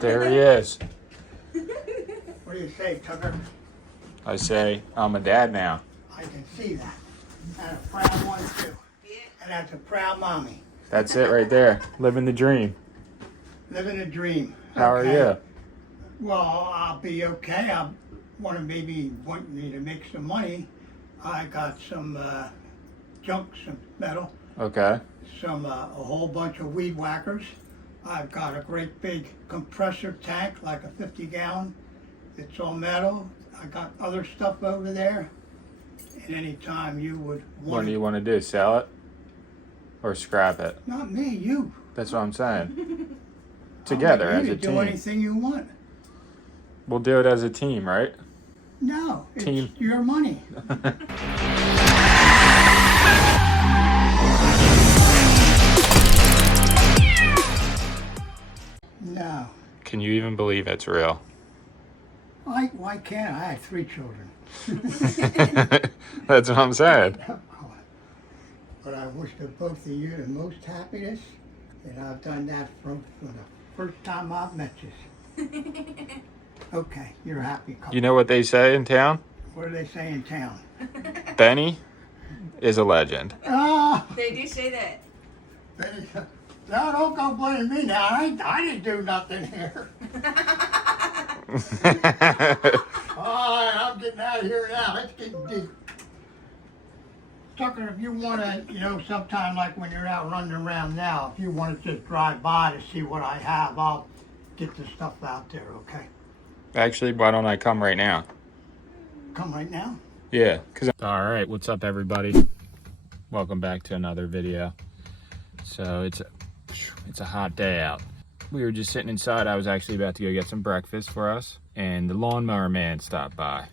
There he is. What do you say, Tucker? I say, I'm a dad now. I can see that. And a proud one, too. And that's a proud mommy. That's it right there. Living the dream. Living a dream. How are you? Well, I'll be okay. I want to maybe want me to make some money. I got some junk, some metal. Okay. Some a whole bunch of weed whackers. I've got a great big compressor tank, like a 50-gallon. It's all metal. I got other stuff over there. And anytime you would want What do you want to do? Sell it? Or scrap it? Not me, you. That's what I'm saying. Together as a do team. anything you want. We'll do it as a team, right? No, it's Team. your money. No. Can you even believe it's real? Why can't I? I have 3 children. That's what I'm saying. But I wish to both of you the most happiness, and I've done that from the first time I've met you. Okay, you're a happy couple. You know what they say in town? What do they say in town? Benny is a legend. Ah, They do say that. no, don't go blame me now. I didn't do nothing here. All right, I'm getting out of here now. Let's get deep. Tucker, if you want to, sometime like when you're out running around now, if you want to just drive by to see what I have, I'll get the stuff out there, okay? Actually, why don't I come right now? Come right now? Yeah. All right, what's up, everybody? Welcome back to another video. So it's a hot day out. We were just sitting inside. I was actually about to go get some breakfast for us, and the Lawnmower Man stopped by.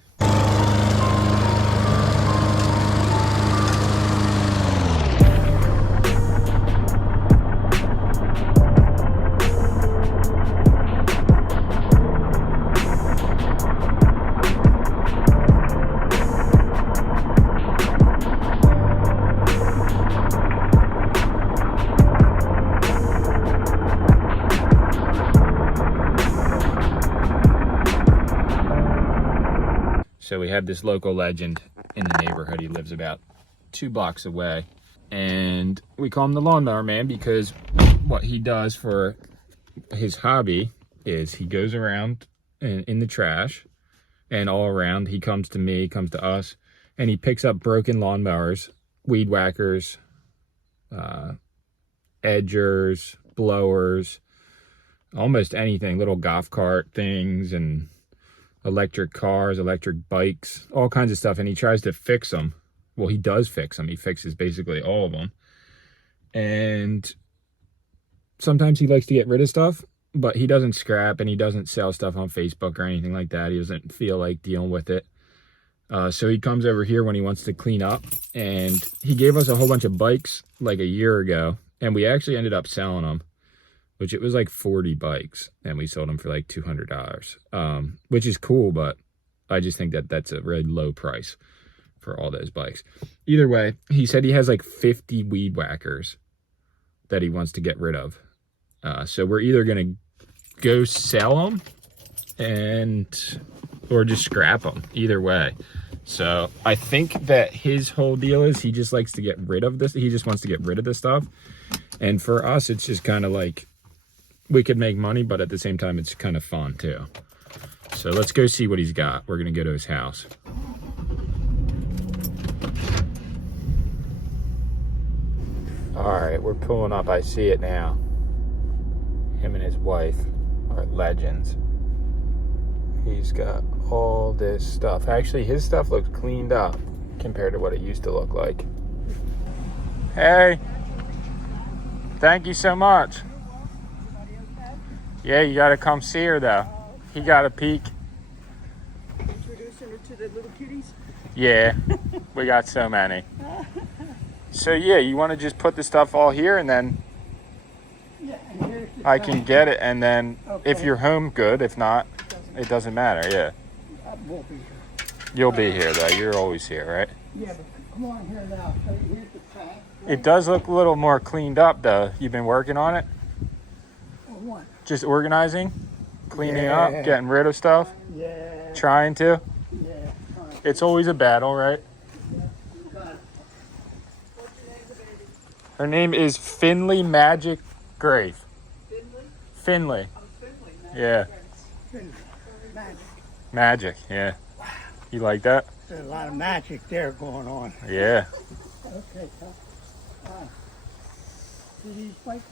So we have this local legend in the neighborhood. He lives about 2 blocks away. And we call him the Lawnmower Man because what he does for his hobby is he goes around in the trash and all around. He comes to me, comes to us, and he picks up broken lawnmowers, weed whackers, edgers, blowers, almost anything, little golf cart things and electric cars, electric bikes, all kinds of stuff, and he tries to fix them. Well, he does fix them. He fixes basically all of them. And sometimes he likes to get rid of stuff, but he doesn't scrap and he doesn't sell stuff on Facebook or anything like that. He doesn't feel like dealing with it. So he comes over here when he wants to clean up, and he gave us a whole bunch of bikes like a year ago, and we actually ended up selling them. Which it was like 40 bikes, and we sold them for like $200, which is cool, but I just think that that's a really low price for all those bikes. Either way, he said he has like 50 weed whackers that he wants to get rid of. So we're either going to go sell them or just scrap them, either way. So I think that his whole deal is he just likes to get rid of this. He just wants to get rid of this stuff. And for us, it's just kind of like, we could make money, but at the same time, it's kind of fun too. So let's go see what he's got. We're gonna go to his house. All right, we're pulling up. I see it now. Him and his wife are legends. He's got all this stuff. Actually, his stuff looks cleaned up compared to what it used to look like. Hey, thank you so much. Yeah, you gotta come see her though. He got a peek. Introducing her to the little kitties. Yeah, we got so many. So yeah, you want to just put the stuff all here, and then I can get it, and then if you're home, good. If not, it doesn't matter. Yeah. I won't be here. You'll be here though. You're always here, right? Yeah, but come on here now. So here's the tank. It does look a little more cleaned up though. You've been working on it? Or what? Just organizing, cleaning Yeah. up, getting rid of stuff, Yeah. trying to. Yeah. It's always a battle, right? Her name is Finley Magic Grave. Finley. Yeah. Magic, yeah. You like that? There's a lot of magic there going on. Yeah. Okay, see these plates?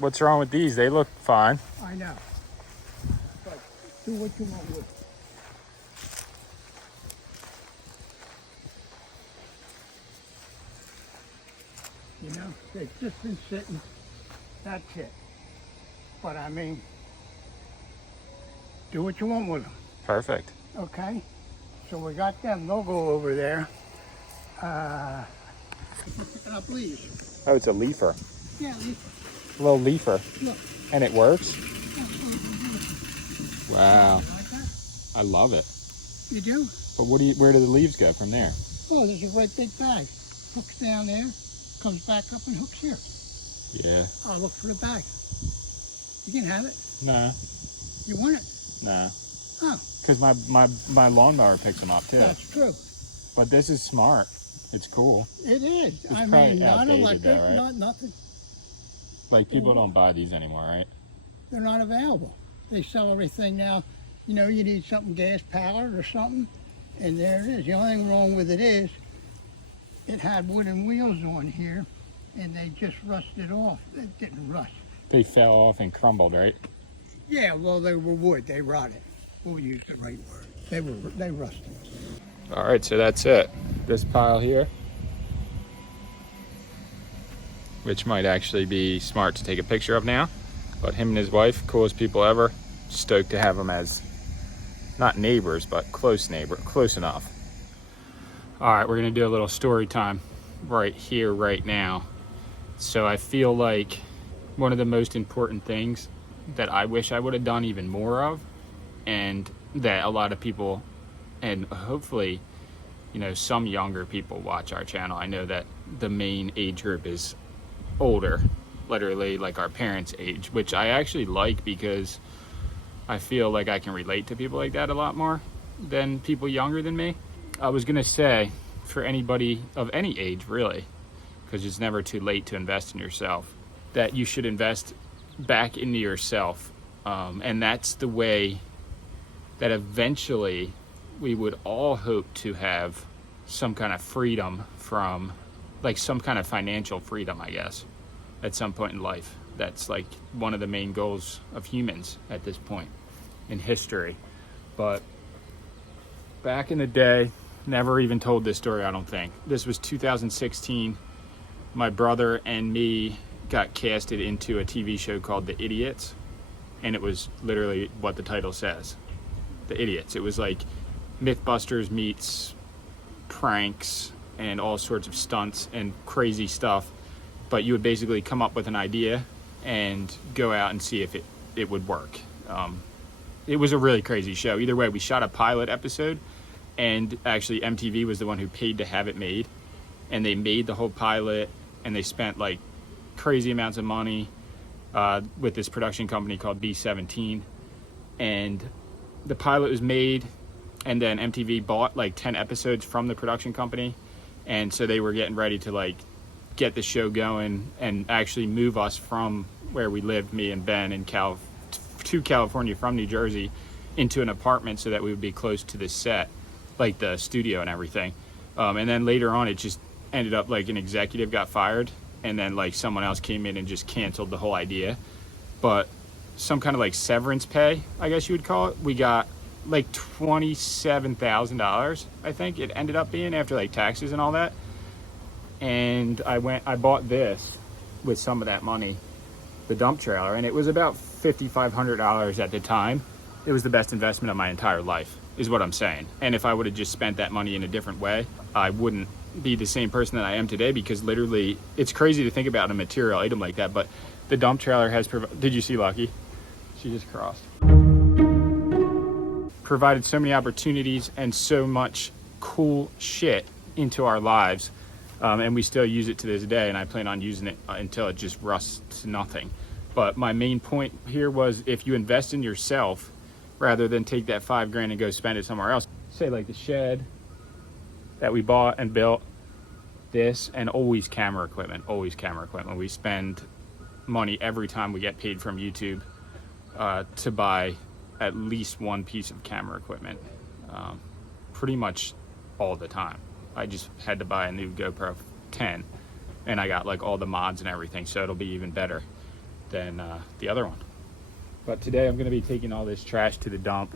What's wrong with these? They look fine. I know. But do what you want with it. You know, they've just been sitting. That's it. But I mean, do what you want with them. Perfect. Okay? So we got that logo over there. Picking up leaves. Oh, it's a leafer. Yeah, leaves. A little leafer. Look. And it works? You Wow. like that? I love it. You do? But where do the leaves go from there? Oh, there's a great big bag. Hooks down there, comes back up and hooks here. Yeah. I'll look for the bag. You can have it. Nah. You want it? Nah. Oh, Because my lawnmower picks them up too. that's true. But this is smart. It's cool. It is. It's I probably mean, not outdated electric, though, right? not nothing. Like people don't buy these anymore, right? They're not available. They sell everything now. You know, you need something gas powered or something, and there it is. The only thing wrong with it is, it had wooden wheels on here, and they just rusted off. It didn't rust. They fell off and crumbled, right? Yeah, well, they were wood. They rotted. We'll use the right word. They rusted. All right, so that's it. This pile here, which might actually be smart to take a picture of now. But him and his wife, coolest people ever. Stoked to have them as not neighbors, but close enough. All right, we're gonna do a little story time right here, right now. So I feel like one of the most important things that I wish I would have done even more of, and that a lot of people, and hopefully, you know, some younger people watch our channel. I know that the main age group is older, literally like our parents' age, which I actually like because I feel like I can relate to people like that a lot more than people younger than me. I was gonna say, for anybody of any age really, because it's never too late to invest in yourself, that you should invest back into yourself. And that's the way that eventually we would all hope to have some kind of freedom from, like some kind of financial freedom, I guess, at some point in life. That's like one of the main goals of humans at this point in history. But back in the day, never even told this story, I don't think. This was 2016. My brother and me got casted into a TV show called The Idiots. And it was literally what the title says, The Idiots. It was like Mythbusters meets pranks and all sorts of stunts and crazy stuff. But you would basically come up with an idea and go out and see if it would work. It was a really crazy show. Either way, we shot a pilot episode, and actually MTV was the one who paid to have it made. And they made the whole pilot, and they spent like crazy amounts of money with this production company called B17. And the pilot was made, and then MTV bought like 10 episodes from the production company. And so they were getting ready to like get the show going and actually move us from where we lived, me and Ben, to California from New Jersey, into an apartment so that we would be close to the set, like the studio and everything. And then later on, it just ended up like an executive got fired, and then like someone else came in and just canceled the whole idea. But some kind of like severance pay, I guess you would call it, we got like $27,000, I think it ended up being, after like taxes and all that. And I bought this with some of that money, the dump trailer, and it was about $5,500 at the time. It was the best investment of my entire life, is what I'm saying. And if I would have just spent that money in a different way, I wouldn't be the same person that I am today, because literally it's crazy to think about a material item like that. But the dump trailer has did you see Lucky? She just crossed. Provided so many opportunities and so much cool shit into our lives. And we still use it to this day, and I plan on using it until it just rusts to nothing. But my main point here was, if you invest in yourself rather than take that $5 grand and go spend it somewhere else, say like the shed that we bought and built, this, and always camera equipment. We spend money every time we get paid from YouTube to buy at least one piece of camera equipment, pretty much all the time. I just had to buy a new GoPro 10 and I got like all the mods and everything, so it'll be even better than the other one. But today I'm going to be taking all this trash to the dump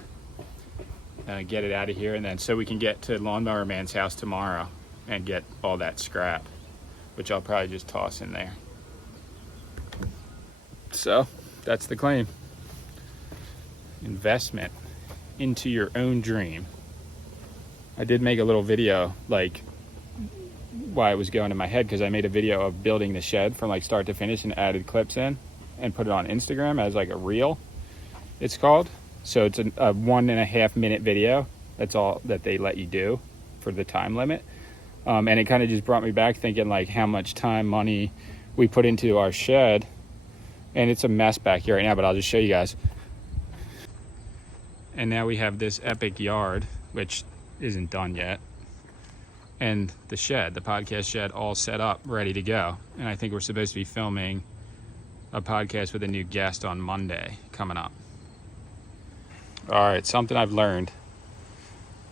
and get it out of here, and then so we can get to Lawnmower Man's house tomorrow and get all that scrap, which I'll probably just toss in there. So that's the claim. Investment into your own dream. I did make a little video like why it was going in my head, because I made a video of building the shed from like start to finish and added clips in and put it on Instagram as like a reel, it's called. So it's a 1.5 minute video. That's all that they let you do for the time limit. And it kind of just brought me back thinking like how much time, money we put into our shed. And it's a mess back here right now, but I'll just show you guys. And now we have this epic yard, which isn't done yet. And the shed, the podcast shed, all set up, ready to go. And I think we're supposed to be filming a podcast with a new guest on Monday coming up. All right, something I've learned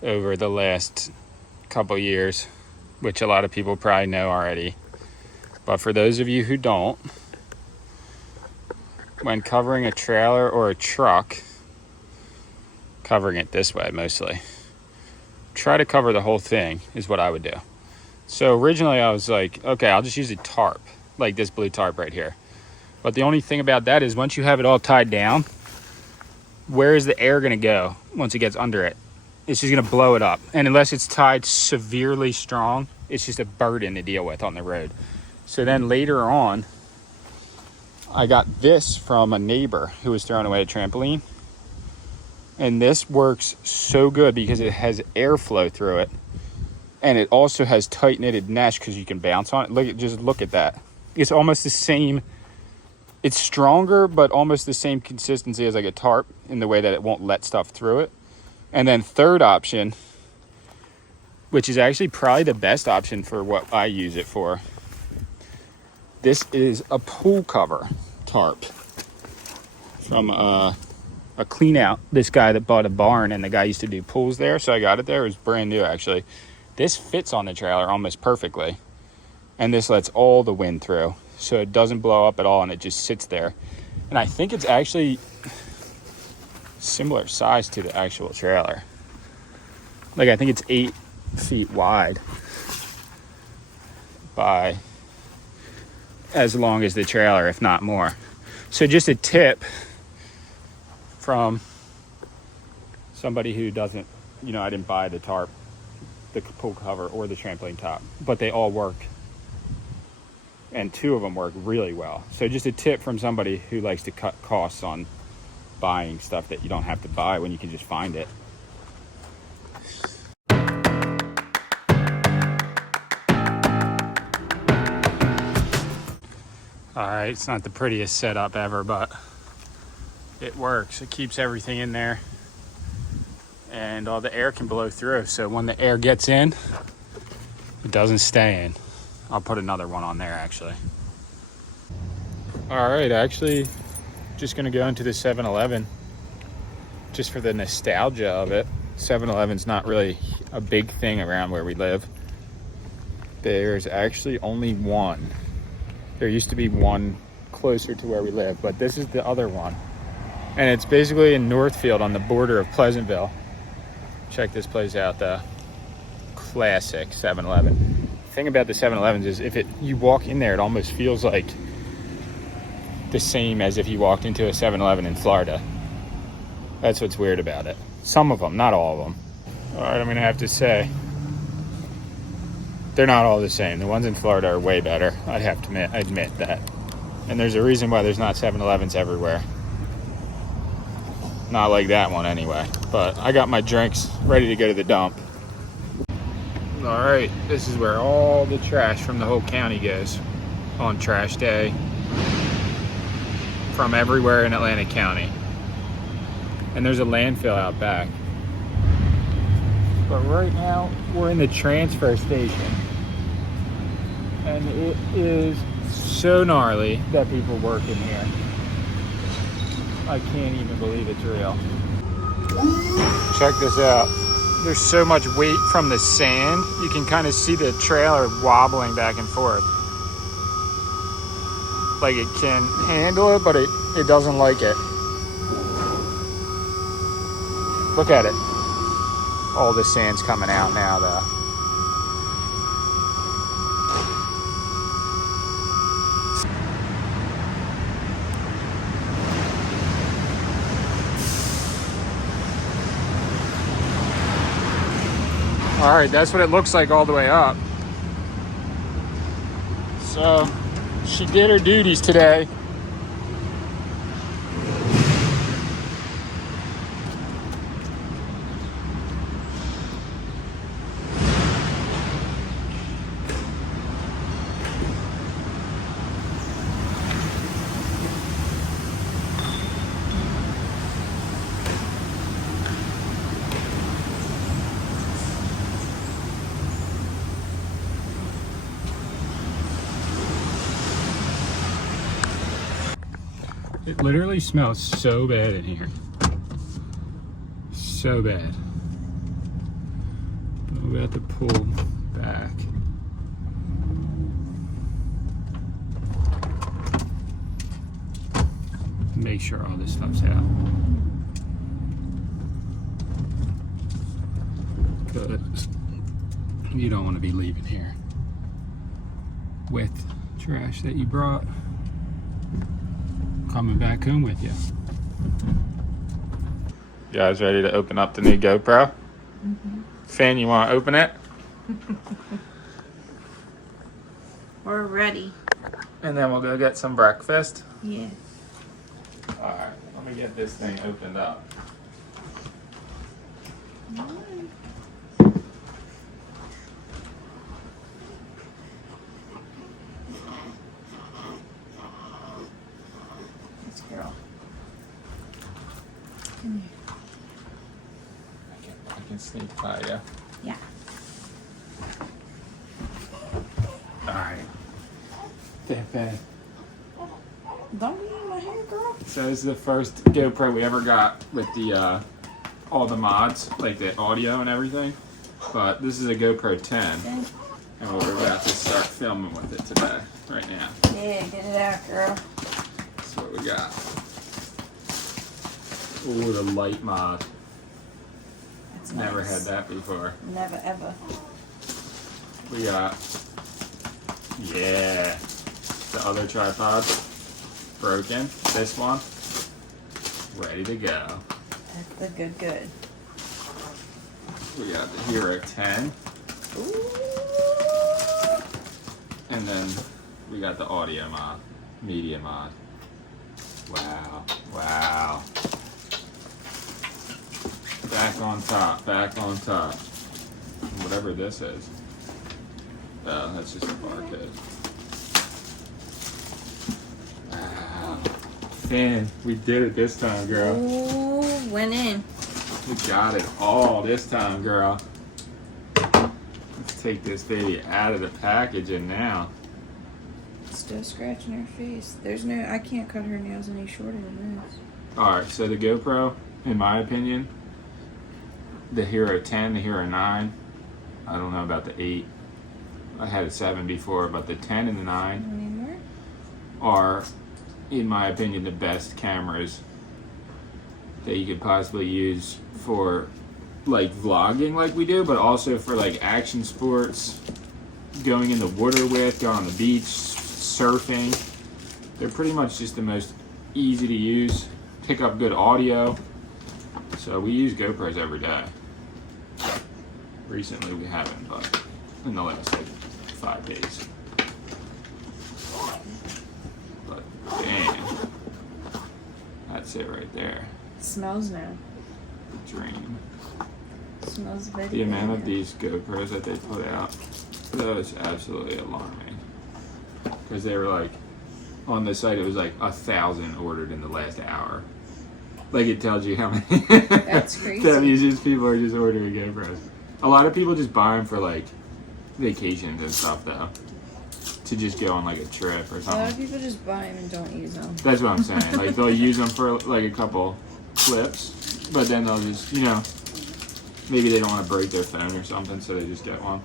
over the last couple years, which a lot of people probably know already. But for those of you who don't, when covering a trailer or a truck, covering it this way mostly, try to cover the whole thing is what I would do. So originally I was like, okay, I'll just use a tarp, like this blue tarp right here. But the only thing about that is once you have it all tied down, where is the air going to go once it gets under it? It's just going to blow it up. And unless it's tied severely strong, it's just a burden to deal with on the road. So then later on, I got this from a neighbor who was throwing away a trampoline. And this works so good because it has airflow through it. And it also has tight knitted mesh because you can bounce on it. Just look at that. It's almost the same. It's stronger, but almost the same consistency as like a tarp in the way that it won't let stuff through it. And then third option, which is actually probably the best option for what I use it for. This is a pool cover tarp from a clean out. This guy that bought a barn, and the guy used to do pools there, so I got it there. It was brand new actually. This fits on the trailer almost perfectly, and this lets all the wind through, so it doesn't blow up at all, and it just sits there. And I think it's actually similar size to the actual trailer. Like I think it's 8 feet wide by as long as the trailer, if not more. So just a tip from somebody who doesn't, I didn't buy the tarp, the pool cover, or the trampoline top, but they all work, and 2 of them work really well. So just a tip from somebody who likes to cut costs on buying stuff that you don't have to buy when you can just find it. All right, it's not the prettiest setup ever, but it works. It keeps everything in there, and all the air can blow through. So when the air gets in, it doesn't stay in. I'll put another one on there actually. All right, actually just gonna go into the 7-Eleven just for the nostalgia of it. 7-Eleven's not really a big thing around where we live. There's actually only one. There used to be one closer to where we live, but this is the other one. And it's basically in Northfield on the border of Pleasantville. Check this place out, the classic 7-Eleven. The thing about the 7-Elevens is you walk in there, it almost feels like the same as if you walked into a 7-Eleven in Florida. That's what's weird about it. Some of them, not all of them. All right, I'm gonna have to say, they're not all the same. The ones in Florida are way better. I'd have to admit that. And there's a reason why there's not 7-Elevens everywhere. Not like that one anyway. But I got my drinks ready to go to the dump. All right, this is where all the trash from the whole county goes on trash day from everywhere in Atlantic County. And there's a landfill out back. But right now, we're in the transfer station. And it is so gnarly that people work in here. I can't even believe it's real. Check this out. There's so much weight from the sand, you can kind of see the trailer wobbling back and forth. Like it can handle it, but it doesn't like it. Look at it. All the sand's coming out now though. All right, that's what it looks like all the way up. So she did her duties today. It literally smells so bad in here. So bad. We have to pull back. Make sure all this stuff's out. Because you don't want to be leaving here with trash that you brought coming back home with you. You guys ready to open up the new GoPro? Mm-hmm. Finn, you want to open it? We're ready. And then we'll go get some breakfast? Yeah. Alright, let me get this thing opened up. This girl. Come here. I can sneak by you. Yeah. Alright. Pepe. Don't be in my hair, girl. So this is the first GoPro we ever got with the all the mods, like the audio and everything. But this is a GoPro 10. Okay. And we're about to start filming with it today, right now. Yeah, get it out, girl. That's what we got. Ooh, the light mod. That's Never nice. had that before. Never ever. We got, yeah, the other tripod broken. This one, ready to go. That's the good. We got the Hero 10. Ooh. And then we got the audio mod, media mod. Wow, wow. Back on top, back on top. Whatever this is. Oh, that's just a barcode. Wow. Finn, we did it this time, girl. Ooh, went in. We got it all this time, girl. Let's take this baby out of the packaging now. Still scratching her face. There's no, I can't cut her nails any shorter than this. Alright, so the GoPro, in my opinion, the Hero 10, the Hero 9, I don't know about the 8. I had a 7 before, but the 10 and the 9 Anymore? are, in my opinion, the best cameras that you could possibly use for like vlogging like we do, but also for like action sports, going in the water with, going on the beach, surfing. They're pretty much just the most easy to use, pick up good audio. So we use GoPros every day. Recently we haven't, but in the last like 5 days. But damn, that's it right there. Smells now. Dream. Smells very The amount good. of these GoPros that they put out, that was absolutely alarming. Because they were like on the site, it was like 1,000 ordered in the last hour. Like, it tells you how many. That's crazy. That means just people are just ordering GoPros. A lot of people just buy them for like vacations and stuff, though, to just go on like a trip or A lot something. of people just buy them and don't use them. That's what I'm saying. Like, they'll use them for like a couple clips, but then they'll just, you know, maybe they don't want to break their phone or something, so they just get one.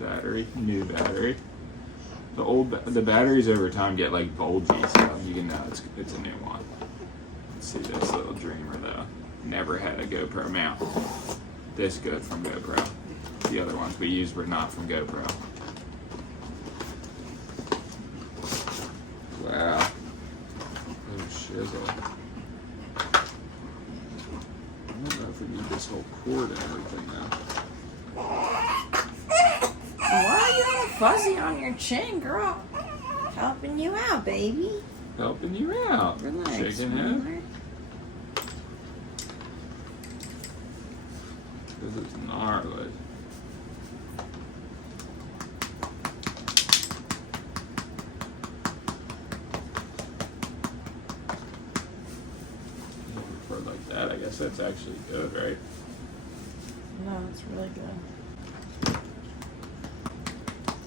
Battery, new battery. The batteries over time get like bulgy, so you can know it's a new one. Let's see this little dreamer though. Never had a GoPro mount this good from GoPro. The other ones we used were not from GoPro. Wow. Oh shizzle. I don't know if we need this whole cord and everything now. Why are you all fuzzy on your chin, girl? Helping you out, baby. Helping you out. Relax. Chicken head. relax. This is gnarly. For like that, I guess that's actually good, right? No, it's really good.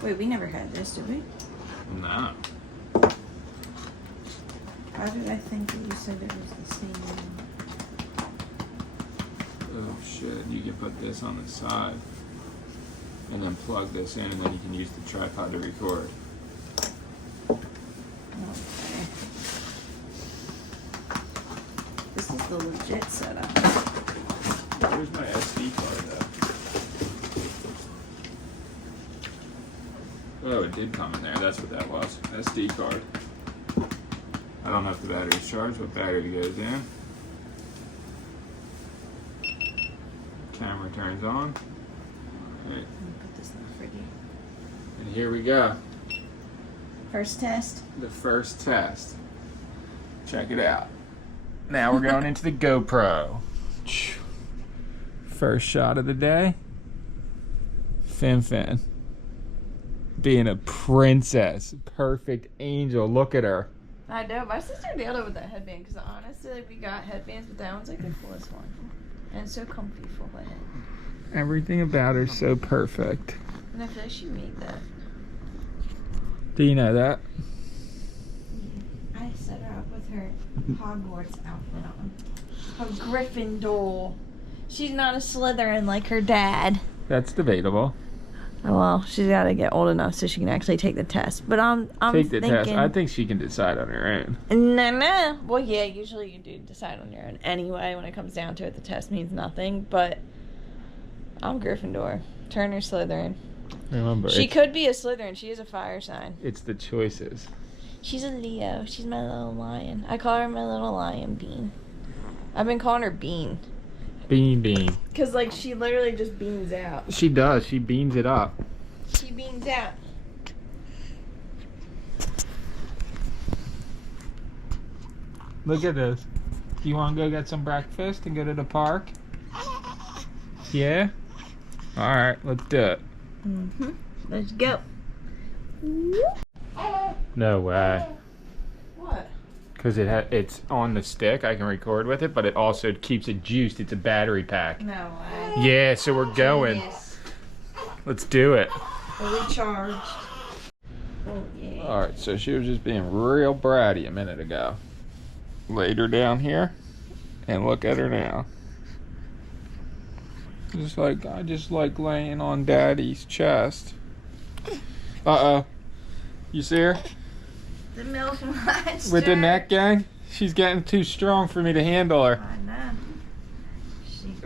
Wait, we never had this, did we? No. How did I think that you said it was the same one? Oh shit, you can put this on the side and then plug this in, and then you can use the tripod to record. Okay. This is the legit setup. Where's my SD card though? Oh, it did come in there. That's what that was. SD card. I don't know if the battery's charged. What battery goes in? Camera turns on. Alright. Let me put this in the fridge. And here we go. First test. The first test. Check it out. Now we're going into the GoPro. First shot of the day. Fin. Being a princess. Perfect angel. Look at her. I know. My sister nailed it with that headband because honestly, like, we got headbands, but that one's like the coolest one. And it's so comfy for the head. Everything about her is so perfect. And I feel like she made that. Do you know that? I set her up with her Hogwarts outfit on. Her Gryffindor. She's not a Slytherin like her dad. That's debatable. Well, she's got to get old enough so she can actually take the test. But I'm Take the thinking, test. I think she can decide on her own. Nah. Well, yeah, usually you do decide on your own anyway. When it comes down to it, the test means nothing. But I'm Gryffindor. Turner Slytherin. Remember, She could be a Slytherin. She is a fire sign. it's the choices. She's a Leo. She's my little lion. I call her my little lion Bean. I've been calling her Bean. Bean. Because, like, she literally just beans out. She does. She beams it up. She beans out. Look at this. You want to go get some breakfast and go to the park? Yeah? Alright, let's do it. Mm-hmm. Let's go. No way. What? Because it's on the stick. I can record with it, but it also keeps it juiced. It's a battery pack. No way. Yeah, so we're going. Yes. Let's do it. Fully charged. Oh, yeah. Alright, so she was just being real bratty a minute ago. Laid her down here, and look at her now. I just like laying on Daddy's chest. Uh-oh. You see her? The milk monster. With the neck gang? She's getting too strong for me to handle her. I know.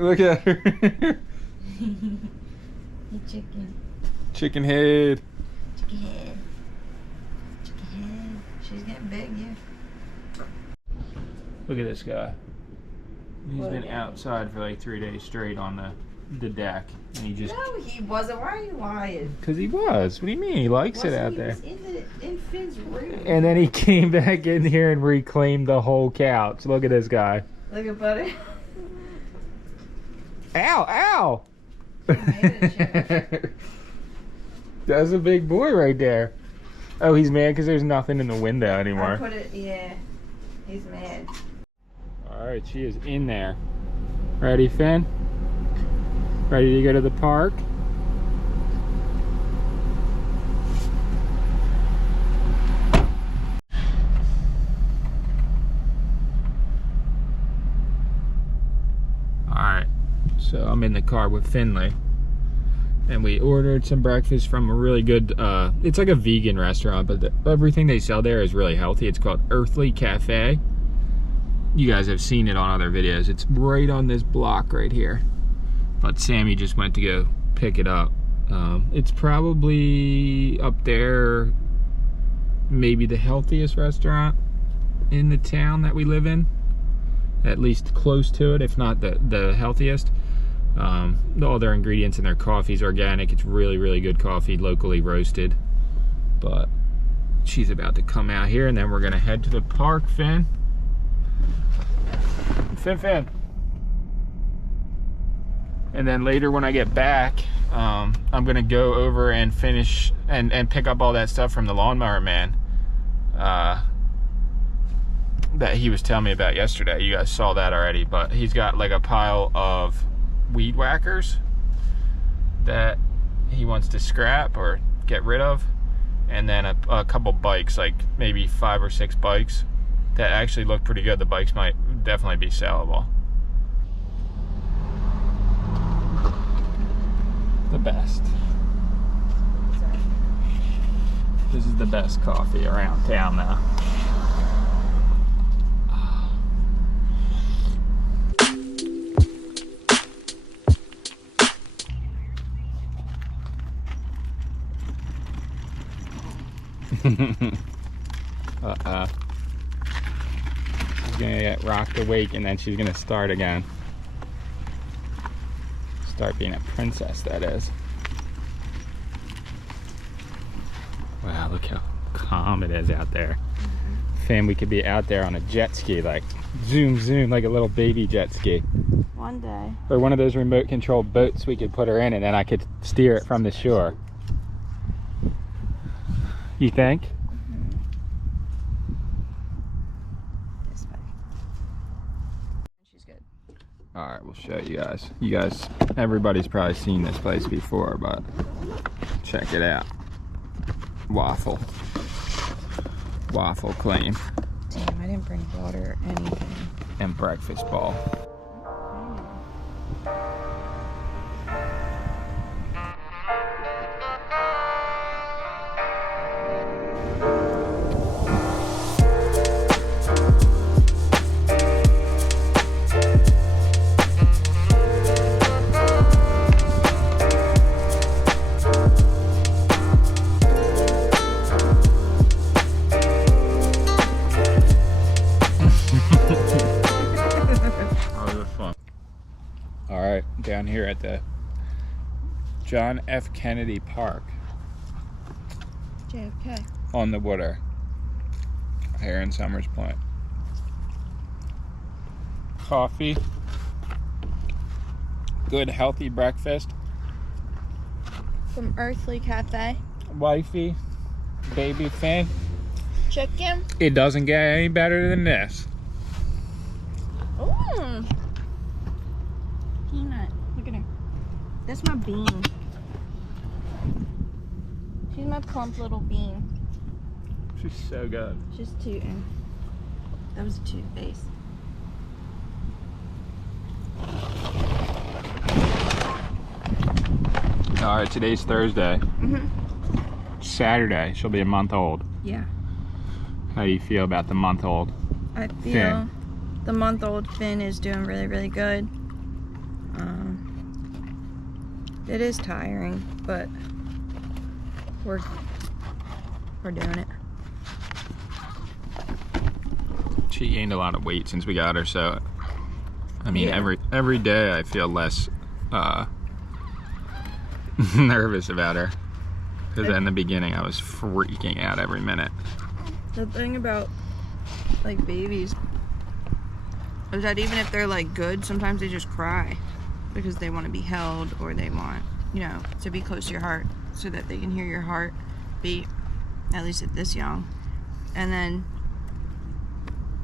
Look at her. The chicken. Chicken head. Chicken head. Chicken head. She's getting big, yeah. Look at this guy. He's What? been outside for like 3 days straight on the deck. And he just... No, he wasn't. Why are you lying? Because he was. What do you mean? He likes it out there. He was in Finn's room. And then he came back in here and reclaimed the whole couch. Look at this guy. Look at buddy. Ow! That's a big boy right there. Oh, he's mad because there's nothing in the window anymore. Yeah. He's mad. Alright, she is in there. Ready, Finn? Ready to go to the park? Alright, so I'm in the car with Finley. And we ordered some breakfast from a really good, it's like a vegan restaurant, but everything they sell there is really healthy. It's called Earthly Cafe. You guys have seen it on other videos. It's right on this block right here. But Sammy just went to go pick it up. It's probably up there, maybe the healthiest restaurant in the town that we live in. At least close to it, if not the healthiest. All their ingredients in their coffee is organic. It's really, really good coffee, locally roasted. But she's about to come out here, and then we're gonna head to the park, Finn. Finn. And then later when I get back, I'm gonna go over and finish and pick up all that stuff from the Lawnmower Man that he was telling me about yesterday. You guys saw that already, but he's got like a pile of weed whackers that he wants to scrap or get rid of, and then a couple bikes, like maybe 5 or 6 bikes that actually look pretty good. The bikes might definitely be sellable. The best. This is the best coffee around town now. She's gonna get rocked awake, and then she's gonna start again. Start being a princess, that is. Wow, look how calm it is out there. Fam, we could be out there on a jet ski, like zoom, like a little baby jet ski. One day. Or one of those remote controlled boats we could put her in, and then I could steer it from the shore. You think? This way. She's good. All right, we'll show you guys. Everybody's probably seen this place before, but check it out. Waffle claim. Damn, I didn't bring water or anything. And breakfast ball. Down here at the John F. Kennedy Park. JFK. On the water. Here in Summers Point. Coffee. Good healthy breakfast. From Earthly Cafe. Wifey. Baby Finn. Chicken. It doesn't get any better than this. Ooh. Peanut. Look at her. That's my bean. She's my plump little bean. She's so good. She's tooting. That was a toot face. Alright, today's Thursday. Saturday, she'll be a month old. Yeah. How do you feel about the month old? I feel Finn. the month-old Finn is doing really, really good. It is tiring, but we're doing it. She gained a lot of weight since we got her, so I mean, Yeah. every day I feel less nervous about her. Because in the beginning I was freaking out every minute. The thing about like babies is that even if they're like good, sometimes they just cry. because they want to be held, or they want, you know, to be close to your heart so that they can hear your heart beat, at least at this young. And then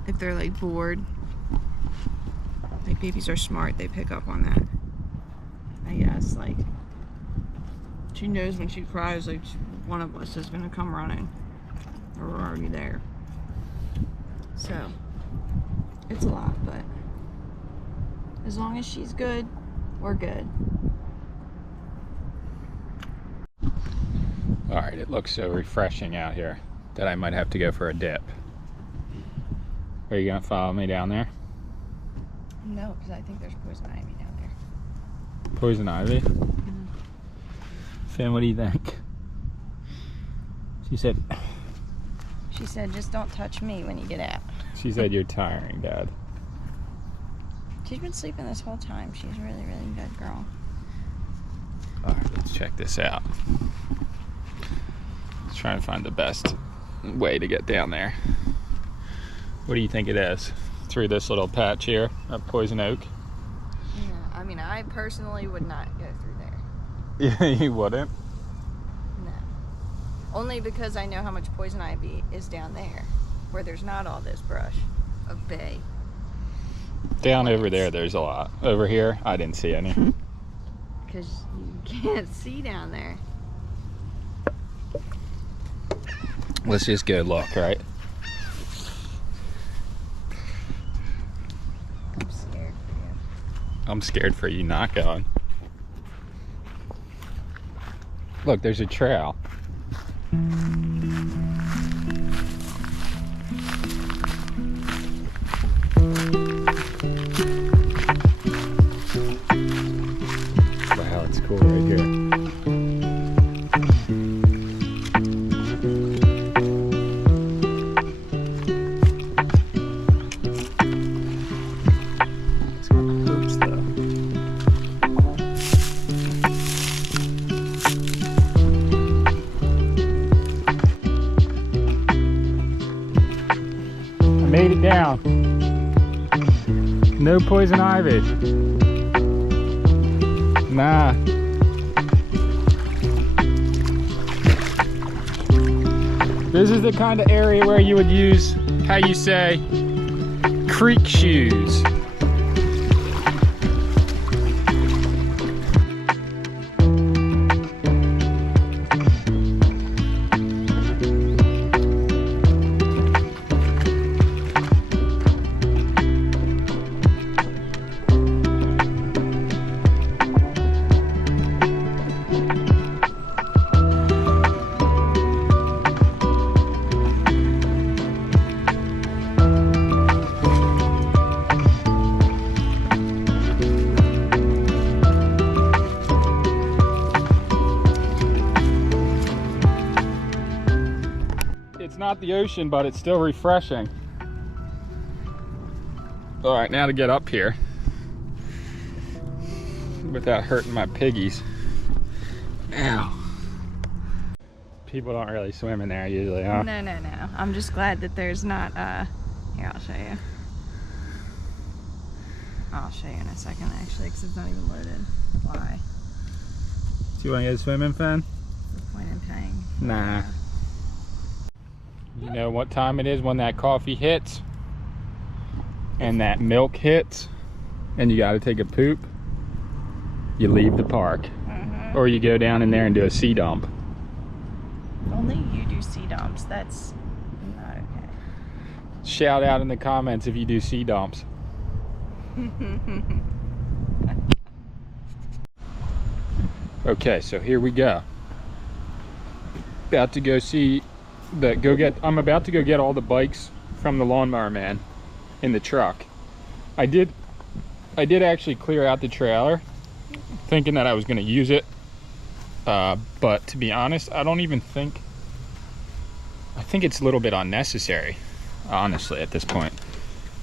if they're like bored, like babies are smart, they pick up on that, I guess. Like, she knows when she cries, like, one of us is gonna come running, or we're already there. So it's a lot, but as long as she's good, we're good. All right, it looks so refreshing out here that I might have to go for a dip. Are you gonna follow me down there? No, because I think there's poison ivy down there. Poison ivy? Mm-hmm. Finn, what do you think? She said, just don't touch me when you get out. She said, you're tiring, Dad. She's been sleeping this whole time. She's a really, really good girl. All right, let's check this out. Let's try and find the best way to get down there. What do you think it is? Through this little patch here of poison oak? Yeah, I mean, I personally would not go through there. Yeah, you wouldn't? No. Only because I know how much poison ivy is down there, where there's not all this brush of bay. Down over there, there's a lot. Over here, I didn't see any. Because you can't see down there. Let's just go look, right? I'm scared for you. I'm scared for you not going. Look, there's a trail. Wow, it's cool right here. It's got hoops though. I made it down. No poison ivy. Nah. This is the kind of area where you would use, how you say, creek shoes. It's not the ocean, but it's still refreshing. All right, now to get up here without hurting my piggies. Ow. People don't really swim in there usually, huh? No. I'm just glad that there's not, here, I'll show you. I'll show you in a second, actually, because it's not even loaded. Why? Do you want to go swimming, Finn? What's the point in paying? Nah. You know what time it is when that coffee hits and that milk hits and you got to take a poop? You leave the park. Or you go down in there and do a sea dump. Only you do sea dumps. That's not okay. Shout out in the comments if you do sea dumps. Okay, so here we go. About to go see I'm about to go get all the bikes from the Lawnmower Man in the truck. I did actually clear out the trailer thinking that I was going to use it, but to be honest, I think it's a little bit unnecessary, honestly, at this point.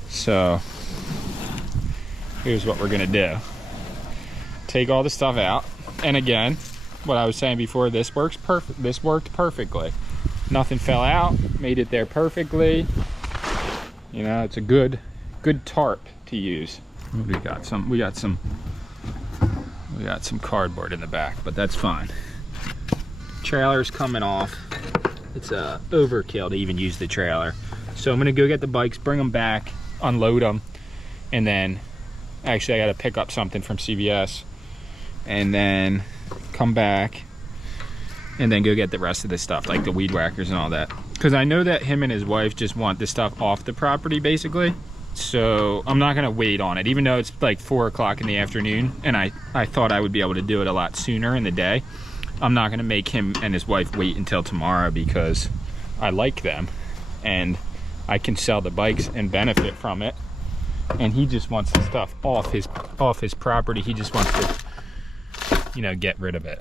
So here's what we're going to do. Take all the stuff out, and again, what I was saying before, this worked perfectly. Nothing fell out, made it there perfectly. You know, it's a good tarp to use. We got some We got some cardboard in the back, but that's fine. Trailer's coming off. It's overkill to even use the trailer. So I'm gonna go get the bikes, bring them back, unload them, and then actually I gotta pick up something from CVS and then come back and then go get the rest of the stuff, like the weed whackers and all that. Because I know that him and his wife just want this stuff off the property basically. So I'm not gonna wait on it, even though it's like 4 o'clock in the afternoon and I thought I would be able to do it a lot sooner in the day. I'm not gonna make him and his wife wait until tomorrow because I like them and I can sell the bikes and benefit from it. And he just wants the stuff off his property. He just wants to, you know, get rid of it.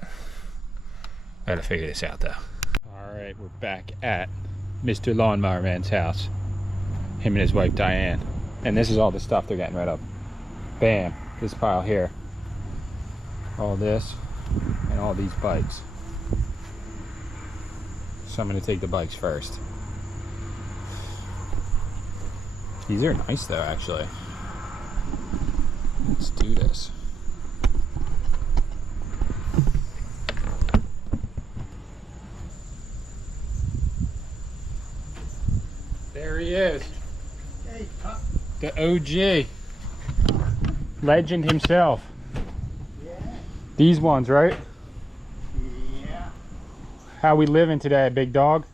I gotta figure this out though. All right, we're back at Mr. Lawnmower Man's house. Him and his wife Diane. And this is all the stuff they're getting rid of. Bam, this pile here. All this and all these bikes. So I'm gonna take the bikes first. These are nice though, actually. Let's do this. There he is. Hey, Tuck. The OG. Legend himself. Yeah. These ones, right? Yeah. How we living today, big dog?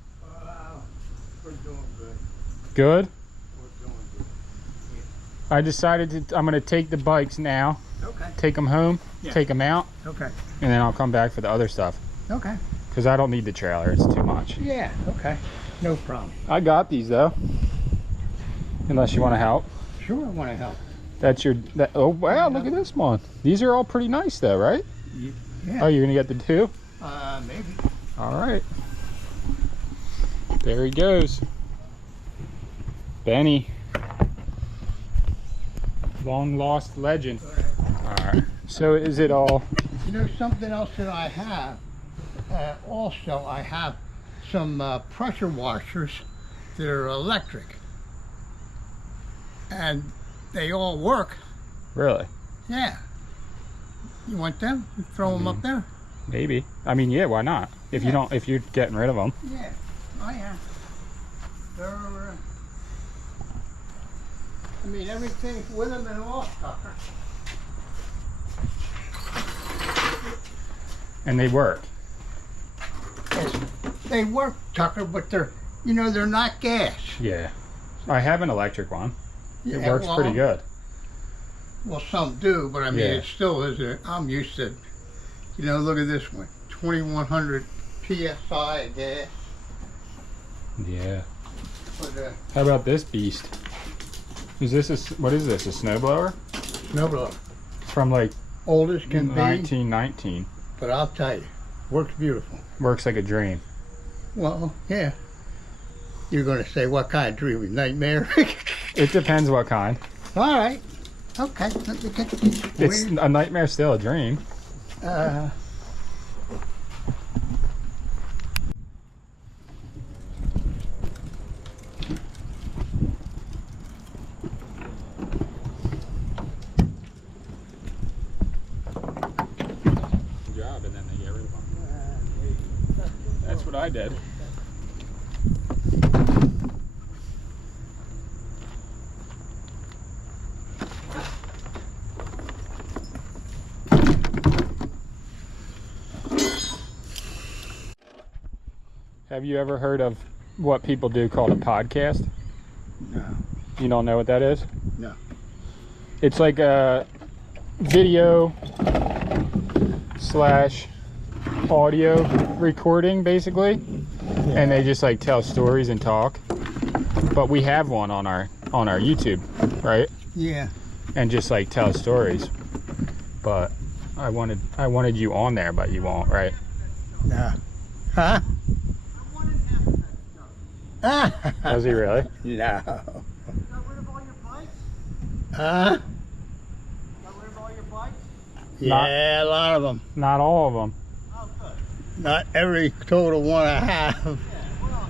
We're doing good. Good? We're doing good. I decided I'm gonna take the bikes now, Okay. take them home, Yeah. take them out, Okay. and then I'll come back for the other stuff. Okay. Because I don't need the trailer, it's too much. Yeah. Okay. No problem. I got these though. Unless you want to help. Sure, I want to help. That's your, oh wow, look at this one. These are all pretty nice though, right? Yeah. Oh, you're gonna get the two? Maybe. All right. There he goes. Benny. Long lost legend. All right. So is it all? You know something else that I have? Also, I have some pressure washers that are electric. And they all work. Really? Yeah. You want them? You throw them up there? Maybe. I mean, yeah, why not? If you don't, if you're getting rid of them. Yeah. Oh yeah. They're, I mean, everything's with them and all, Tucker. And they work. Yes, they work, Tucker, but they're, you know, they're not gas. Yeah. I have an electric one. It Yeah, works well, pretty good. Well, some do, but I mean, Yeah. it still is. I'm used to, you know, look at this one, 2100 PSI gas. Yeah. But How about this beast? Is this what is this? A snowblower? snowblower, From like old as can be. 1919. But I'll tell you, works beautiful. Works like a dream. Well, yeah. You're going to say what kind of dream? Nightmare? It depends what kind. All right. Okay. Let me get these. It's a nightmare, still a dream. Good job, and then they get rid of them. That's what I did. Have you ever heard of what people do called a podcast? No. You don't know what that is? No. It's like a video / audio recording basically, and they just like tell stories and talk. But we have one on our YouTube, right? Yeah. And just like tell stories. But I wanted you on there, but you won't, right? No. Huh? Was he really? No. Got rid of all your bikes? Huh? Got rid of all your bikes? Yeah, a lot of them. Not all of them. Oh, good. Not every total one I have. Yeah, well,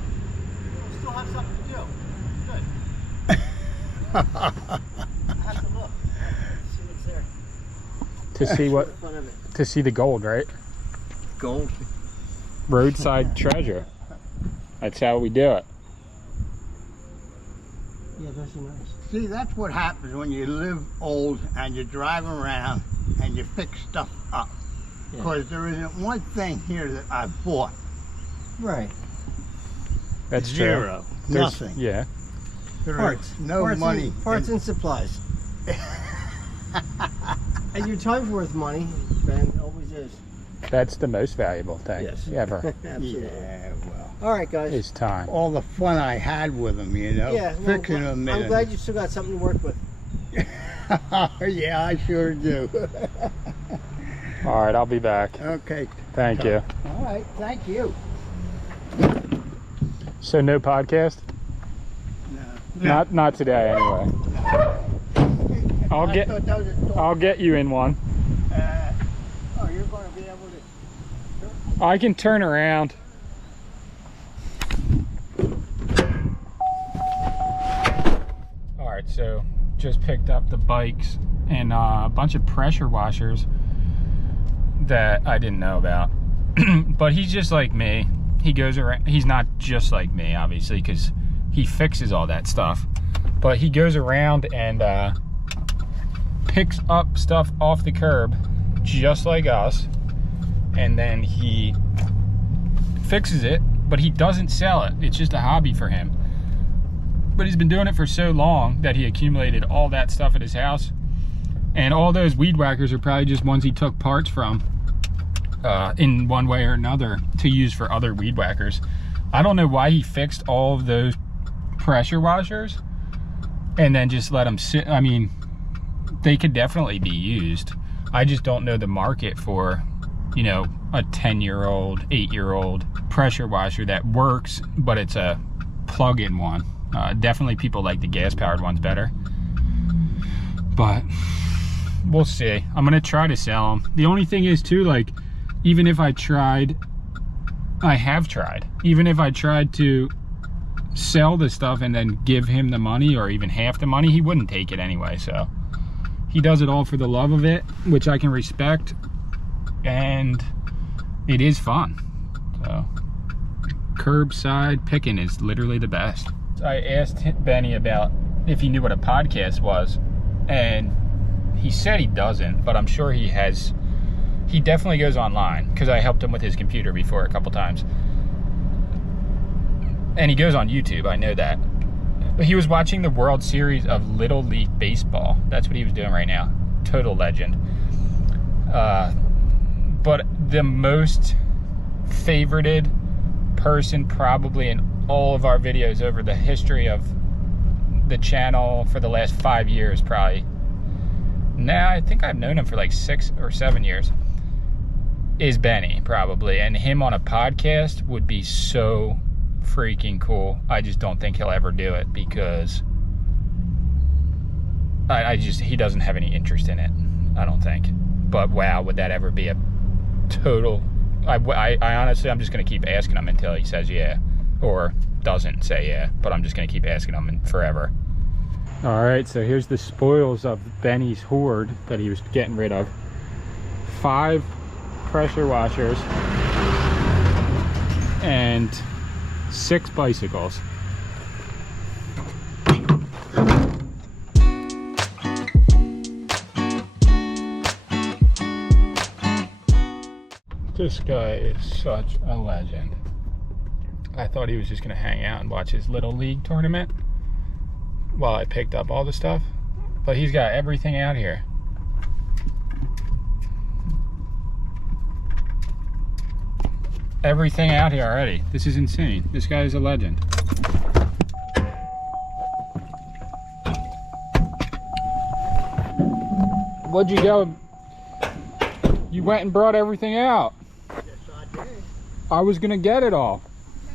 we still have something to do. Good. I have to look. See what's there. To see what? In front of it. to see the gold, right? Gold. Roadside treasure. That's how we do it. Yeah, those are nice. See, that's what happens when you live old and you drive around and you fix stuff up. Yeah. Because there isn't one thing here that I've bought. Right. That's Zero. true. Nothing. Yeah. There Parts. is no Parts money. Parts and supplies. And your time's worth money, Ben. It always is. That's the most valuable thing Yes. ever. Absolutely. Yeah, well. All right, guys. Is time. All the fun I had with them, you know, Yeah, well, fixing them. I'm glad you still got something to work with. Yeah, I sure do. All right, I'll be back. Okay. Thank you. All right, thank you. So no podcast? No. Not today anyway. I'll get you in one. Oh, you're going to be able to. I can turn around. All right, so just picked up the bikes and a bunch of pressure washers that I didn't know about. But he's just like me. He goes around. He's not just like me, obviously, because he fixes all that stuff. But he goes around and picks up stuff off the curb, just like us, and then he fixes it, but he doesn't sell it. It's just a hobby for him. But he's been doing it for so long that he accumulated all that stuff at his house. And all those weed whackers are probably just ones he took parts from in one way or another to use for other weed whackers. I don't know why he fixed all of those pressure washers and then just let them sit. I mean, they could definitely be used. I just don't know the market for, you know, a 10-year-old, 8-year-old pressure washer that works, but it's a plug-in one. Definitely people like the gas-powered ones better. But we'll see. I'm gonna try to sell them. The only thing is too, like, even if I tried, I have tried. Even if I tried to sell the stuff and then give him the money or even half the money, he wouldn't take it anyway. So he does it all for the love of it, which I can respect, and it is fun. So curbside picking is literally the best. I asked Benny about if he knew what a podcast was, and he said he doesn't, but I'm sure he has. He definitely goes online, because I helped him with his computer before a couple times. And he goes on YouTube, I know that. But he was watching the World Series of Little League Baseball. That's what he was doing right now. Total legend. But the most favorited person probably in all of our videos over the history of the channel for the last 5 years, probably. Now, I think I've known him for like 6 or 7 years. Is Benny, probably. And him on a podcast would be so freaking cool. I just don't think he'll ever do it because he doesn't have any interest in it, I don't think. But wow, would that ever be a total... I honestly, I'm just going to keep asking him until he says yeah, or doesn't say yeah, but I'm just going to keep asking him forever. All right, so here's the spoils of Benny's hoard that he was getting rid of. 5 pressure washers and 6 bicycles. This guy is such a legend. I thought he was just gonna hang out and watch his Little League tournament while I picked up all the stuff, but he's got everything out here. Everything out here already. This is insane. This guy is a legend. What'd you go? You went and brought everything out. Yes, I did. I was gonna get it all.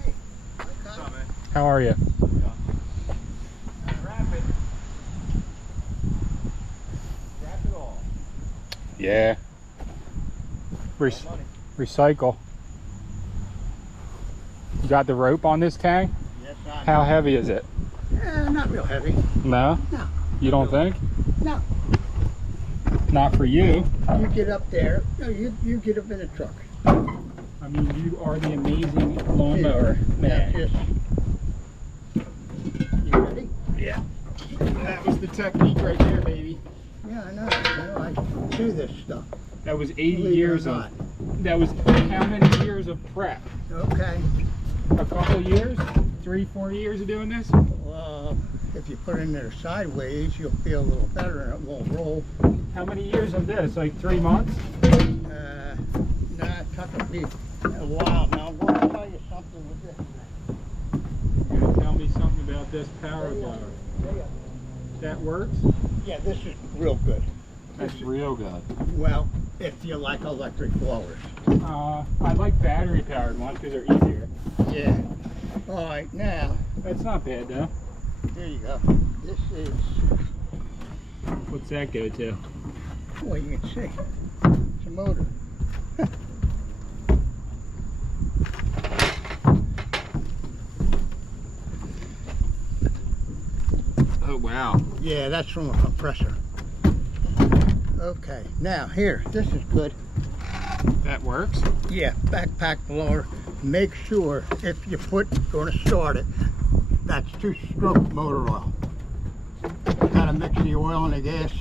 Hey, what's up, man? How are you? Wrap it. Wrap it all. Yeah. Recycle. You got the rope on this tank? Yes, I How do. heavy is it? Not real heavy. No? No. You don't think? No. Not for you. You get up there. No, you get up in the truck. I mean, you are the amazing lawnmower man. Just, you ready? Yeah. That was the technique right there, baby. Yeah, I know. I do this stuff. That was 80 Believe it or years of. not. That was how many years of prep? Okay. A couple years? 3-4 years of doing this? Well, if you put it in there sideways, you'll feel a little better and it won't roll. How many years of this? Like 3 months? Nah, it's not gonna be a while now. I'm gonna tell you something with this. You're gonna tell me something about this power blower. That works? Yeah, this is real good. That's real good. Well, if you like electric blowers. I like battery powered ones because they're easier. Yeah. All right, now, That's not bad though. here you go. This is, What's that go to? well, you can see. It's a motor. Oh wow. Yeah, that's from a compressor. Okay, now here, this is good. That works? Yeah, backpack blower. Make sure if you going to start it, that's 2-stroke motor oil. Gotta mix the oil and the gas,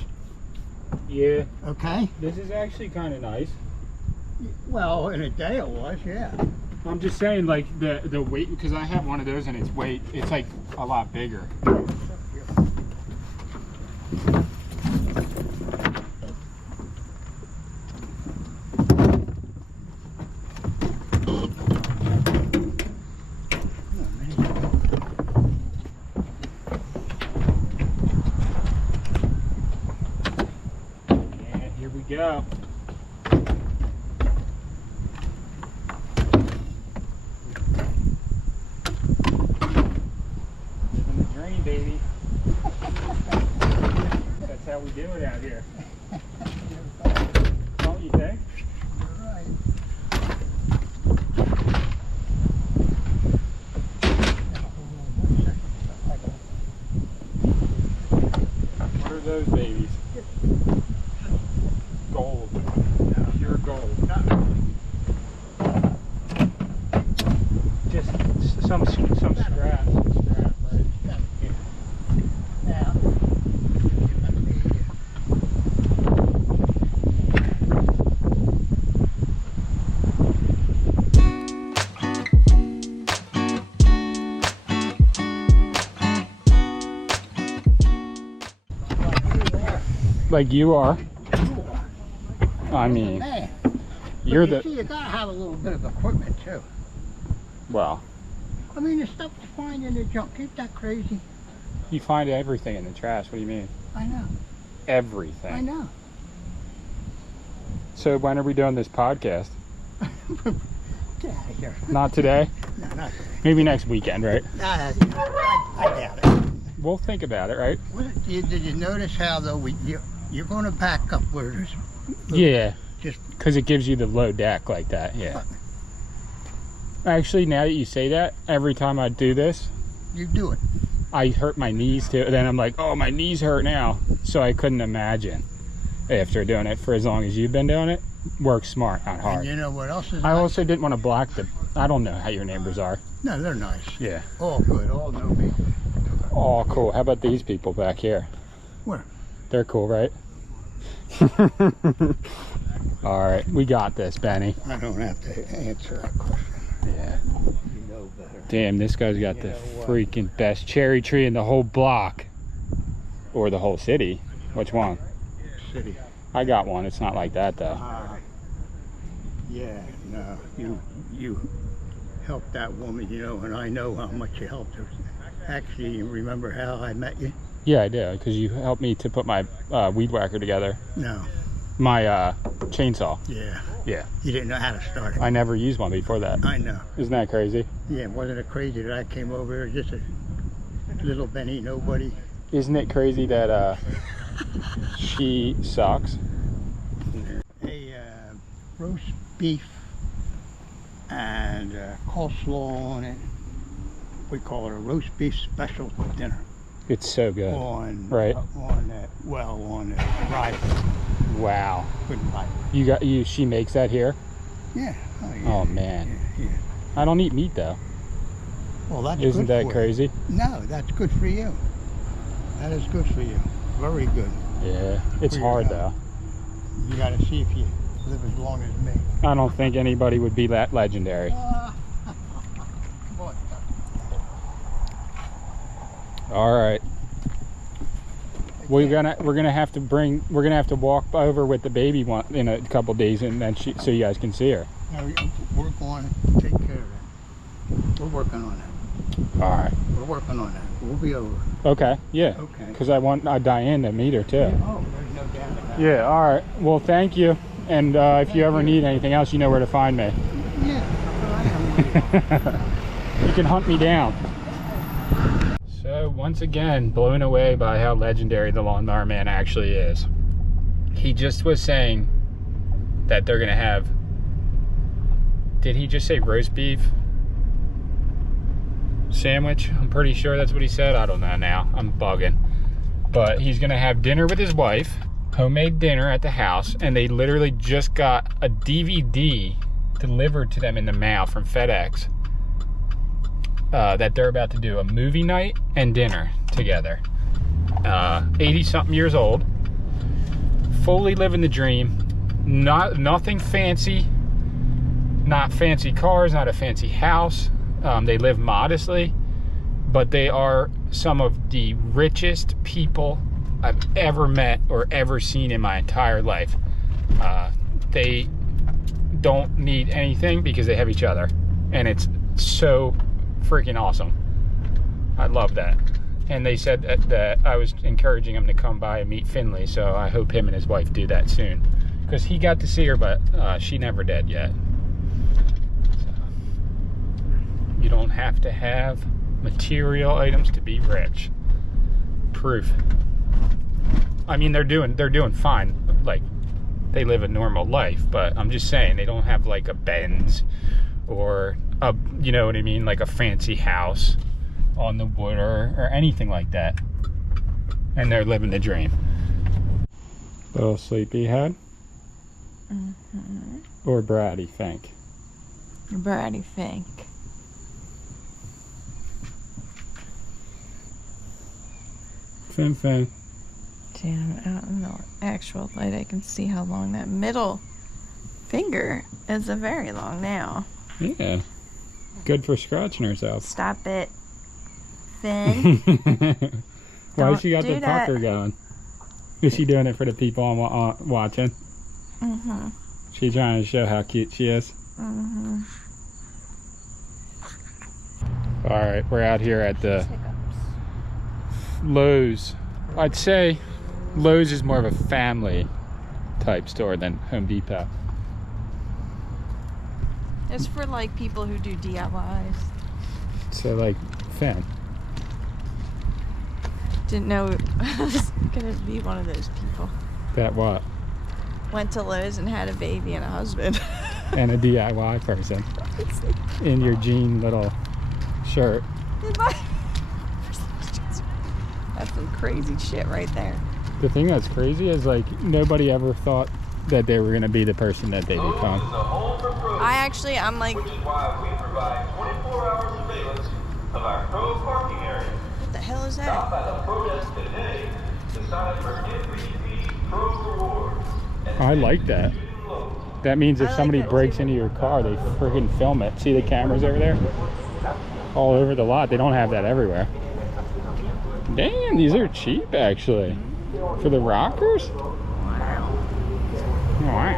Yeah. okay? This is actually kind of nice. Well, in a day it was, yeah. I'm just saying, like the weight, because I have one of those and it's like a lot bigger. And here we go. Living the dream, baby. That's how we do it out here. Don't you think? You're right. What are those babies? Gold. Pure gold. Just some scrap, right? Now, let me, Like you are. I mean, man, you're but the you see, you gotta have a little bit of equipment too. well. I mean, the stuff you find in the junk, ain't that crazy? You find everything in the trash. What do you mean? I know, Everything. I know. So when are we doing this podcast? Get out of here. Not today. No, not Maybe next weekend, right? I doubt it. We'll think about it, right? Did you notice how though you're going to back up where there's Yeah. just Because it gives you the low deck like that. Yeah. Actually, now that you say that, every time I do this, you do it. I hurt my knees too. Then I'm like, oh, my knees hurt now. So I couldn't imagine after doing it for as long as you've been doing it. Work smart, not And hard. you know what else is I nice? also didn't want to block the. I don't know how your neighbors are. No, they're nice. Yeah. All good. All know me. Oh, cool. How about these people back here? Where? They're cool, right? All right, we got this, Benny. I don't have to answer that question. Yeah. You know better. Damn, this guy's got the know what? freaking best cherry tree in the whole block. Or the whole city. Which one? City. I got one. It's not like that, though. Yeah, no. You helped that woman, you know, and I know how much you helped her. Actually, you remember how I met you? Yeah, I do, because you helped me to put my weed whacker together. No. My chainsaw. Yeah. Yeah. You didn't know how to start it. I never used one before that. I know. Isn't that crazy? Yeah, wasn't it crazy that I came over here just a little Benny nobody? Isn't it crazy that she sucks? A roast beef and coleslaw on it. We call it a roast beef special dinner. It's so good. On Right. on that, well, on the rye Wow. Couldn't buy it. You got you. She makes that here. Yeah. Oh, yeah. Oh man. Yeah. I don't eat meat though. Well, that's Isn't good that for crazy? You. No, that's good for you. That is good for you. Very good. Yeah. It's For your hard though. health. You got to see if you live as long as me. I don't think anybody would be that legendary. Come on. All right. We're gonna have to walk over with the baby one in a couple days, and then so you guys can see her. No, we're going to take care of that. We're working on that. All right. We're working on that. We'll be over. Okay. Yeah. Okay. Because I want Diane to meet her too. Oh, there's no doubt about it. Yeah. All right. Well, thank you. And if you ever need anything else, you know where to find me. Yeah. That's what I am. You can hunt me down. So once again, blown away by how legendary the Lawnmower Man actually is. He just was saying that they're gonna have, did he just say roast beef sandwich? I'm pretty sure that's what he said. I don't know now, I'm bugging. But he's gonna have dinner with his wife, homemade dinner at the house, and they literally just got a DVD delivered to them in the mail from FedEx. That they're about to do a movie night and dinner together. 80-something years old, fully living the dream. Nothing fancy, not fancy cars, not a fancy house. They live modestly, but they are some of the richest people I've ever met or ever seen in my entire life. They don't need anything because they have each other, and it's so freaking awesome. I love that. And they said that I was encouraging him to come by and meet Finley, so I hope him and his wife do that soon, because he got to see her, but she never did yet. So, you don't have to have material items to be rich. Proof. I mean, they're doing fine, like they live a normal life, but I'm just saying they don't have like a Benz or a, you know what I mean, like a fancy house on the water or anything like that, and they're living the dream. Little sleepyhead. Or Bratty Fink. Bratty Fink. Fin. Damn, out in the actual light I can see how long that middle finger is. A very long nail. Yeah. Good for scratching herself. Stop it, Finn. Why Don't she got do the that. pucker going? Is she doing it for the people watching? Mm-hmm. She trying to show how cute she is? Mm-hmm. Alright, we're out here at the Lowe's. I'd say Lowe's is more of a family type store than Home Depot. It's for like people who do DIYs. So like Finn. Didn't know I was gonna be one of those people. That what? Went to Lowe's and had a baby and a husband. And a DIY person. In your jean little shirt. That's some crazy shit right there. The thing that's crazy is like nobody ever thought that they were gonna be the person that they become. I'm like, Which is why we provide 24-hour surveillance of our Pro parking area. what the hell is Stop that? by the Pro desk today to sign up for MVP Pro rewards. I like that. That means if I like somebody that breaks too. into your car, they freaking film it. See the cameras over there? All over the lot. They don't have that everywhere. Damn, these are cheap actually. For the rockers? Wow.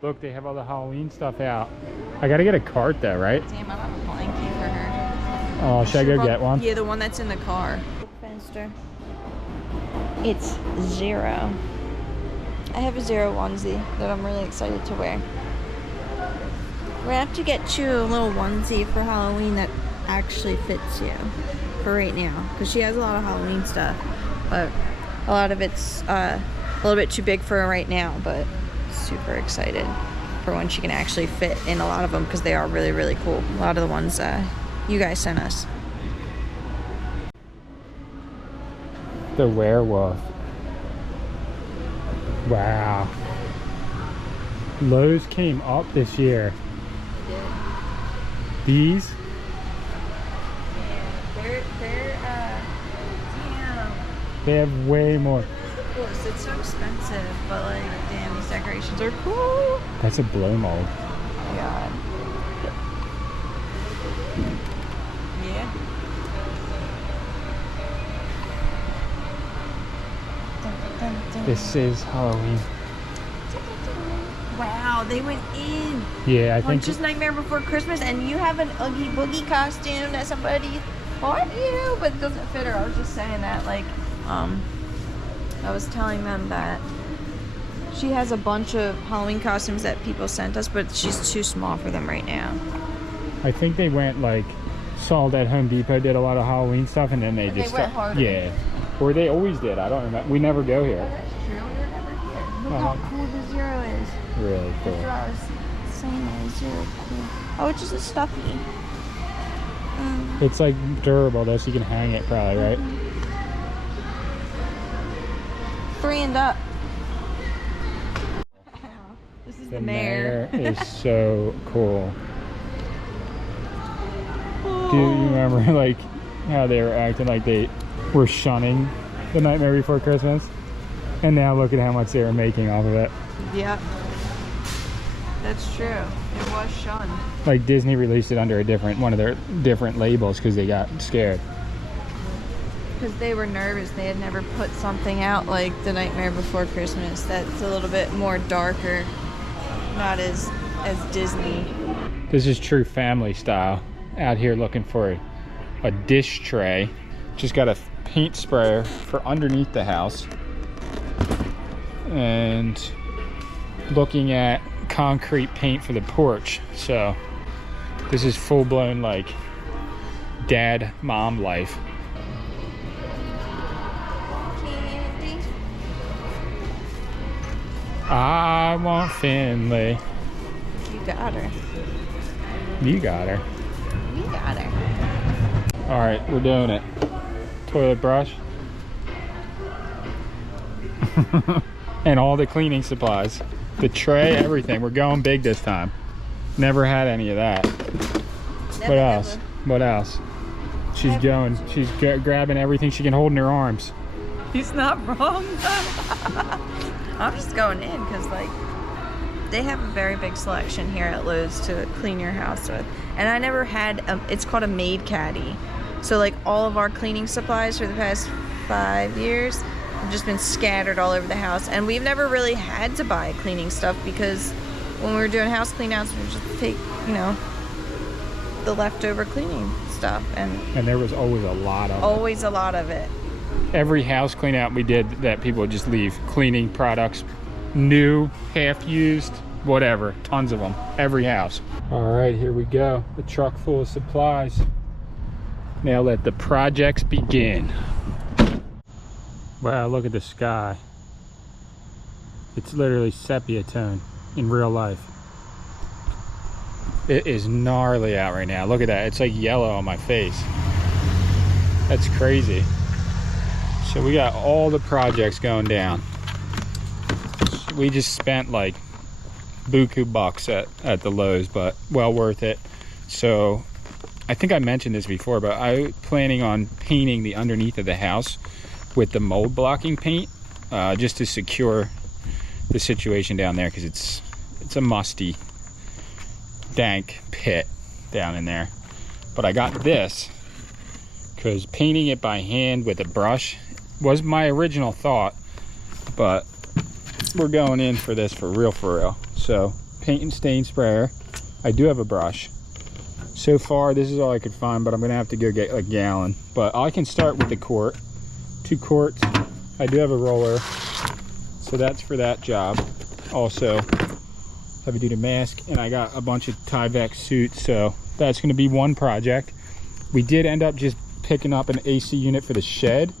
Look, they have all the Halloween stuff out. I gotta get a cart though, right? Damn, I don't have a blankie for her. Oh, should I go get one? Yeah, the one that's in the car. Fenster. It's 0. I have a 0 onesie that I'm really excited to wear. We're gonna have to get you a little onesie for Halloween that actually fits you for right now, because she has a lot of Halloween stuff, but a lot of it's a little bit too big for her right now, but super excited for when she can actually fit in a lot of them, because they are really, really cool. A lot of the ones you guys sent us. The werewolf. Wow. Lowe's came up this year. These? They're damn. They have way more. Of course, it's so expensive, but like, damn, these decorations are cool. That's a blow mold. God. Yeah. This is Halloween. Wow, they went in. Yeah, I On think. just Nightmare Before Christmas, and you have an Oogie Boogie costume that somebody bought you, but it doesn't fit her. I was just saying that, like, I was telling them that she has a bunch of Halloween costumes that people sent us, but she's too small for them right now. I think they went like saw that Home Depot did a lot of Halloween stuff, and then they just went harder. Yeah, or they always did. I don't remember. We never go here. That's true. We were never here. Look how cool the Zero is. Really cool. That's what I was saying. Is Zero cool? Oh, it's just a stuffy. It's like durable though, so you can hang it probably, right? 3 and up. This is the mayor. Is so cool. Do you remember like how they were acting like they were shunning The Nightmare Before Christmas? And now look at how much they were making off of it. Yep. That's true. It was shunned. Like Disney released it under a one of their different labels because they got scared. Because they were nervous. They had never put something out like The Nightmare Before Christmas that's a little bit more darker. Not as Disney. This is true family style. Out here looking for a dish tray. Just got a paint sprayer for underneath the house. And looking at concrete paint for the porch. So this is full-blown like dad mom life. Candy. I want Finley. You got her. You got her. You got her. All right, we're doing it. Toilet brush. And all the cleaning supplies. The tray, everything. We're going big this time. Never had any of that. Never, What else? never. What else? She's going. She's grabbing everything she can hold in her arms. He's not wrong though. I'm just going in because like they have a very big selection here at Lowe's to clean your house with. And I never had, it's called a maid caddy. So like all of our cleaning supplies for the past 5 years have just been scattered all over the house. And we've never really had to buy cleaning stuff because when we were doing house clean outs, we would just take, you know, the leftover cleaning stuff. And there was always a lot of it. always a lot of it. Every house clean out we did that people would just leave cleaning products, new, half used, whatever, tons of them, every house. All right, here we go. The truck full of supplies. Now let the projects begin. Wow, look at the sky. It's literally sepia tone in real life. It is gnarly out right now. Look at that, it's like yellow on my face. That's crazy. So we got all the projects going down. We just spent like buku bucks at the Lowe's, but well worth it. So I think I mentioned this before, but I'm planning on painting the underneath of the house with the mold blocking paint, just to secure the situation down there, because it's a musty, dank pit down in there. But I got this because painting it by hand with a brush was my original thought, but we're going in for this for real. So paint and stain sprayer. I do have a brush. So far this is all I could find, but I'm gonna have to go get a gallon. But I can start with the quart, 2 quarts. I do have a roller, so that's for that job. Also heavy duty mask, and I got a bunch of Tyvek suits, so that's gonna be one project. We did end up just picking up an AC unit for the shed.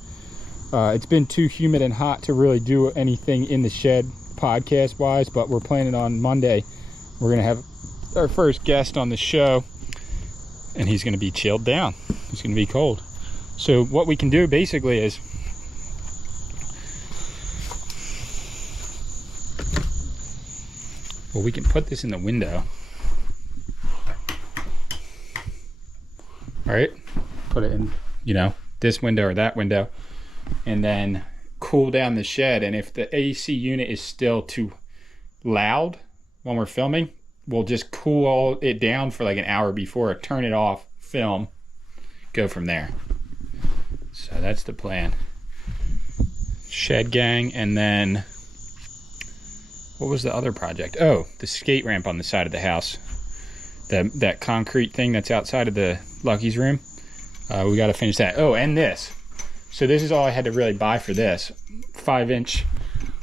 It's been too humid and hot to really do anything in the shed podcast wise, but we're planning on Monday. We're gonna have our first guest on the show, and he's gonna be chilled down. It's gonna be cold. So what we can do basically is Well, we can put this in the window. Right? Put it in, you know, this window or that window, and then cool down the shed. And if the AC unit is still too loud when we're filming, we'll just cool it down for like an hour before, turn it off, film, go from there. So that's the plan. Shed gang, and then what was the other project? Oh, the skate ramp on the side of the house. That concrete thing that's outside of the Lucky's room. We got to finish that. Oh, and this. So this is all I had to really buy for this. 5-inch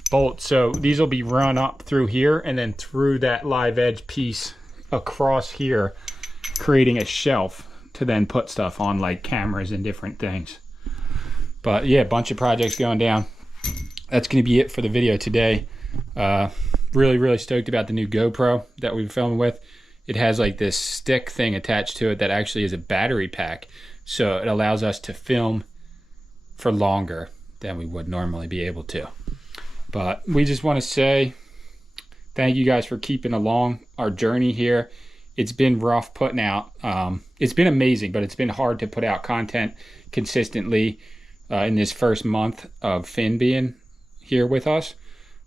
bolts. So these will be run up through here and then through that live edge piece across here, creating a shelf to then put stuff on, like cameras and different things. But yeah, a bunch of projects going down. That's going to be it for the video today. Really stoked about the new GoPro that we've filmed with. It has like this stick thing attached to it that actually is a battery pack. So it allows us to film for longer than we would normally be able to. But we just want to say thank you guys for keeping along our journey here. It's been rough putting out. It's been amazing, but it's been hard to put out content consistently in this first month of Finn being here with us.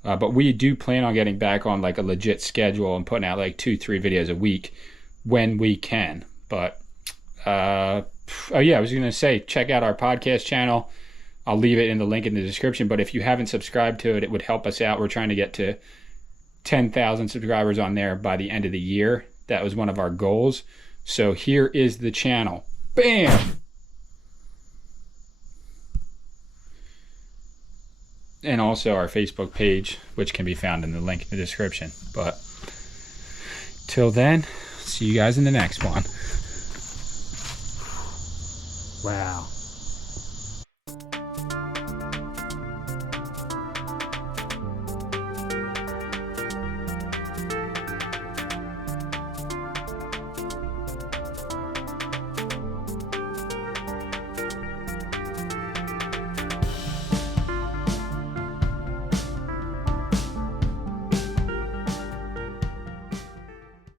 But we do plan on getting back on like a legit schedule and putting out like 2-3 videos a week when we can. But oh yeah, I was gonna say, check out our podcast channel. I'll leave it in the link in the description. But if you haven't subscribed to it, it would help us out. We're trying to get to 10,000 subscribers on there by the end of the year. That was one of our goals. So here is the channel. Bam! And also our Facebook page, which can be found in the link in the description. But till then, see you guys in the next one. Wow.